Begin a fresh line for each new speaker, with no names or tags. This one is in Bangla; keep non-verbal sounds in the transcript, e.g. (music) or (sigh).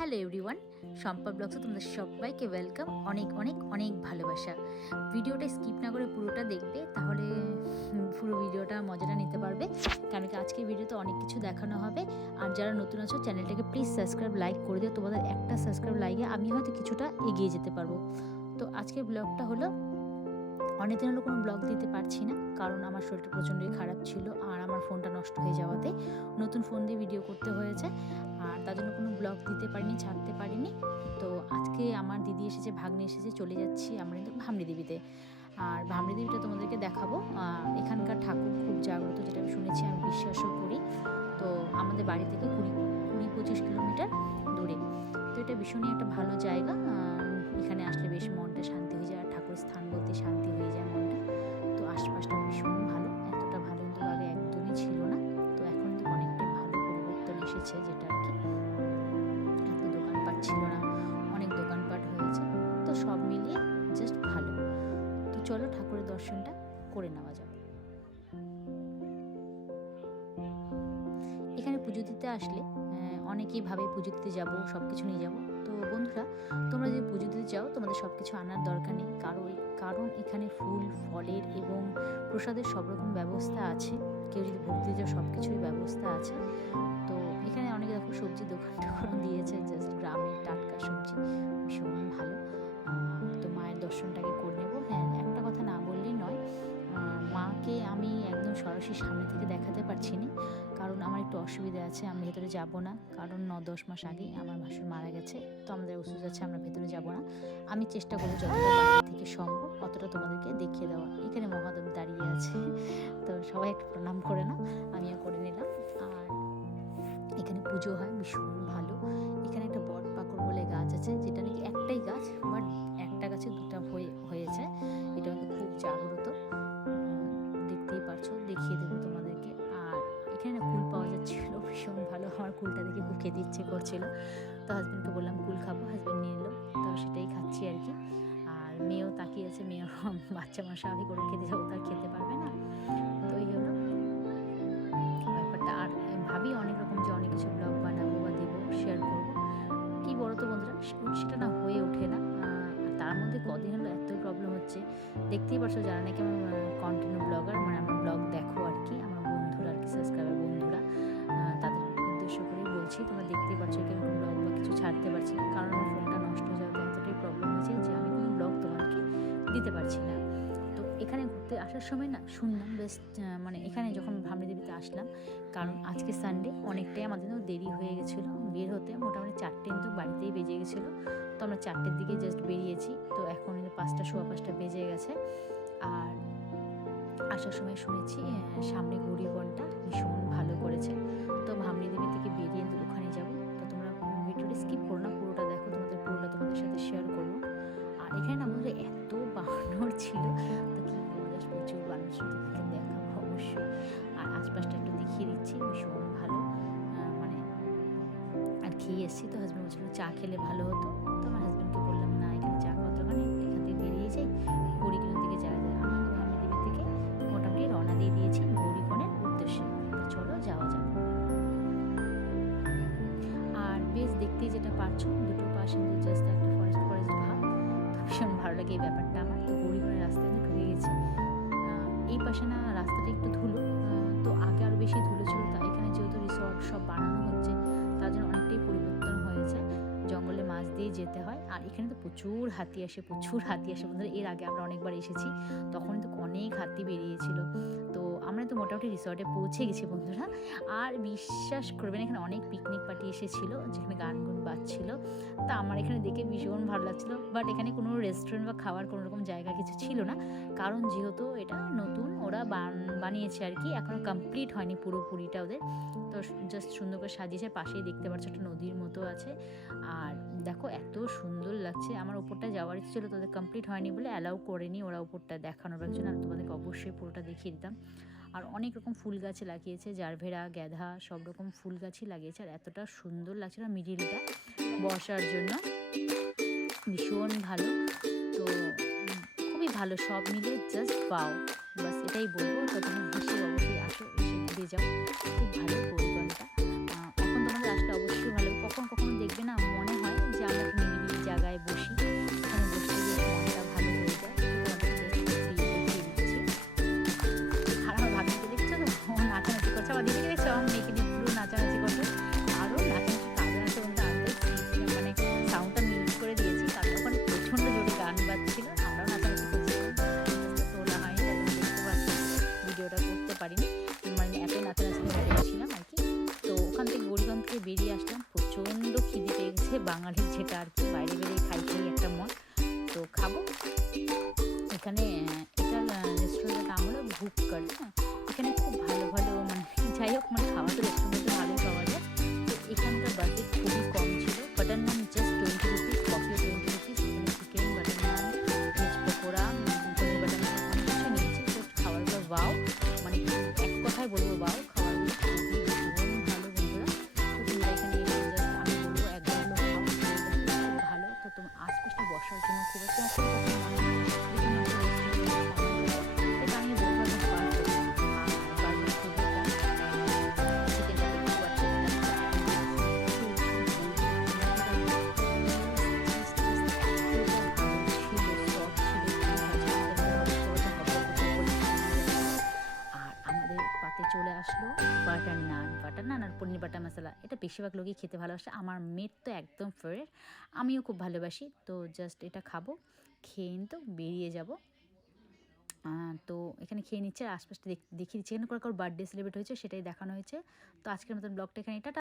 হ্যালো এভরিওয়ান শম্পা ব্লগসে তোমাদের সবাইকে ওয়েলকাম। অনেক অনেক অনেক ভালোবাসা। ভিডিওটা স্কিপ না করে পুরোটা দেখবে, তাহলে পুরো ভিডিওটা মজাটা নিতে পারবে। কারণ কি আজকের ভিডিওতে অনেক কিছু দেখানো হবে। আর যারা নতুন আছো, চ্যানেলটাকে প্লিজ সাবস্ক্রাইব লাইক করে দিও। তোমাদের একটা সাবস্ক্রাইব লাইকে আমি হয়তো কিছুটা এগিয়ে যেতে পারব। তো আজকের ব্লগটা হলো অনেকদিন হলো কোনো ব্লগ দিতে পারছি না, কারণ আমার শরীরটা প্রচণ্ডই খারাপ ছিল আর আমার ফোনটা নষ্ট হয়ে যাওয়াতে নতুন ফোন দিয়ে ভিডিও করতে হয়েছে আর তার জন্য কোনো ব্লগ দিতে পারিনি, ছাড়তে পারিনি। তো আজকে আমার দিদি এসেছে, ভাগ্নে এসেছে, চলে যাচ্ছি আমরা কিন্তু ভামড়ি দেবীতে। আর ভামড়ি দেবীটা তোমাদেরকে চলো ঠাকুরের দর্শনটা করে নেওয়া যাক। এখানে পুজো দিতে আসলে অনেকেই ভাবে পুজো দিতে যাব সব কিছু নিয়ে যাব। তো বন্ধুরা, তোমরা যদি পুজো দিতে চাও, তোমাদের সব কিছু আনার দরকার নেই। কারণ কারণ এখানে ফুল, ফলের এবং প্রসাদের সব রকম ব্যবস্থা আছে। কেউ যদি ভোগ দিতে চাও সব কিছুরই ব্যবস্থা আছে। সরাসরি সামনে থেকে দেখাতে পারছি না। কারণ আমার একটু অসুবিধা আছে, আমি ভেতরে যাব না। কারণ ন দশ মাস আগেই আমার ভাসুর মারা গেছে, তো আমাদের ওষুধ আছে, আমরা ভেতরে যাব না। আমি চেষ্টা করব যতটা থেকে সম্ভব অতটা তোমাদেরকে দেখিয়ে দেওয়া এখানে মহাদেব দাঁড়িয়ে আছে। তো সবাই একটু প্রণাম করে না আমিও করে নিলাম। আর এখানে পুজো হয়, ভীষণ ভালো। এখানে একটা বট পাকড় বলে গাছ আছে, যেটা নাকি একটাই গাছ, বাট একটা গাছে দুটা হয়ে, হয়েছে। খেতে ইচ্ছে করছিল। তো হাজব্যান্ডকে বললাম কুল খাব। হাজব্যান্ড নিয়ে এলো। তো সেটাই খাচ্ছি আর কি। আর মেয়েও তাকিয়ে আছে, মেয়েও (laughs) বাচ্চা মাসা আমি করে খেতে যাব তার খেতে পারবে না। তো এই হলো। ব্যাপারটা। আর ভাবি অনেক রকম যে অনেক কিছু ব্লগ বানাবো বা দেবো শেয়ার করব। কী বলো তো বন্ধুরা? সেটা না হয়ে ওঠে না। তার মধ্যে কদিন হলো এত প্রবলেম হচ্ছে। দেখতেই পারছ যারা নাকি আমার কন্টিনিউ ব্লগার মানে আমার ব্লগ দেখো আর কি, আমার বন্ধুরা আর কি সাবস্ক্রাইবার বলছি তোমরা দেখতেই পারছ কি আমি ব্লগ বা কিছু ছাড়তে পারছি না। কারণ আমার ফোনটা নষ্ট হয়ে যাওয়াতে এতটাই প্রবলেম হয়েছে যে আমি কোনো ব্লগ তোমাদেরকে দিতে পারছি না। তো এখানে ঘুরতে আসার সময় না শুনলাম বেশ মানে এখানে যখন ভামড়ি দেবীতে আসলাম, কারণ আজকে সানডে অনেকটাই আমাদের দেরি হয়ে গেছিল। বের হতে মোটামুটি চারটে কিন্তু বাড়িতেই বেজে গেছিল। তো আমরা চারটের দিকে জাস্ট বেরিয়েছি। তো এখন পাঁচটা, সোয়া পাঁচটা বেজে গেছে। আর আসার সময় শুনেছি সামনে গৌরীবনটা ভীষণ ভালো করেছে। তো ভামড়ি দেবী থেকে বেরিয়ে ওখানে যাব। তো তোমরা ভিডিওটি স্কিপ করো না, পুরোটা দেখো, তোমাদের পুরোটা তোমাদের সাথে শেয়ার করব। আর এখানে না আমাদের এত বানর ছিল, তো কি বলব প্রচুর বানর ছিল তোমাকে দেখাবো অবশ্যই। আর আশপাশটা একটু দেখিয়ে দিচ্ছি, ভীষণ ভালো। মানে আর খেয়ে এসেছি, তো হাজব্যান্ড বলছিল চা খেলে ভালো হতো, তো আমার হাজব্যান্ডকে লাগে এই ব্যাপারটা আমার জঙ্গলে মাছ দিয়ে যেতে হয়। আর এখানে তো প্রচুর হাতি আসে, প্রচুর হাতি আসে। বন্ধুরা, এর আগে আমরা অনেকবার এসেছি। তখন তো অনেক হাতি বেরিয়েছিল। তো আমরা তো মোটামুটি রিসর্টে পৌঁছে গেছি বন্ধুরা। আর বিশ্বাস করবেন, এখানে অনেক পিকনিক পার্টি এসেছিল, যেখানে গান গুন বাজছিল। তা আমার এখানে দেখে ভীষণ ভালো লাগছিল। বাট এখানে কোনো রেস্টুরেন্ট বা খাওয়ার কোনো রকম জায়গা কিছু ছিল না। কারণ যেহেতু এটা নতুন, ওরা বান- বানিয়েছে আর কি। এখনও কমপ্লিট হয়নি পুরোপুরিটা ওদের। তো জাস্ট সুন্দর করে সাজিয়েছে। পাশেই দেখতে পাচ্ছ একটা নদীর মতো আছে। আর দেখো এত সুন্দর লাগছে। আমার ওপরটা যাওয়ার ইচ্ছে ছিল, তোদের কমপ্লিট হয়নি বলে অ্যালাউ করেনি ওরা ওপরটা দেখানোর জন্য। আর তোমাদেরকে অবশ্যই পুরোটা দেখিয়ে দিতাম। আর অনেক রকম ফুল গাছ লাগিয়েছে, জারভেরা গ্যাধা সব রকম ফুল গাছই লাগিয়েছে। আর এতটা সুন্দর লাগছিল মিডিলটা বসার জন্য। ভীষণ ভালো। তো, খুবই ভালো, সব মিলে জাস্ট পাও বাস এটাই বলব, তো তোমরা হেসে অবশ্যই আসো, এসে ঘুরে যাও। খুব ভালো পরিবহনটা এখন তোমাদের আসলে অবশ্যই ভালো। কখন কখনো দেখবে না মনে প্রচণ্ড খিদে পেয়েছে। বাঙালির যেটা আর কি, বাইরে বেরিয়ে খাই খাই একটা মন। তো খাব। এখানে এটার রেস্টুরেন্টের নাম হলো ভুক্কর। হ্যাঁ এখানে খুব ভালো ভালো মানে (laughs) যাই হোক মানে খাওয়া তো রেস্টুরেন্টে ভালোই পাওয়া যায়। তো এখানকার বাজেট খুবই কম ছিল। Butter naan just twenty rupees coffee twenty rupees এখানে chicken butter naan veg pakora paneer butter naan অনেক কিছু নিয়েছি। জাস্ট খাবারগুলো বাও মানে এক কথায় বলব বাও বেশিরভাগ লোকই খেতে ভালোবাসে। আমার মেয়ের তো একদম ফেভারিট আমিও খুব ভালোবাসি। তো জাস্ট এটা খাব, খেয়ে তো, বেরিয়ে যাব। তো এখানে খেয়ে নিচ্ছে আর আশপাশটা দেখ- দেখিয়ে দিচ্ছে। এখানে করে কারোর বার্থডে সেলিব্রেট হয়েছে, সেটাই দেখানো হয়েছে। তো আজকের মতন ব্লগটা এখানে এটা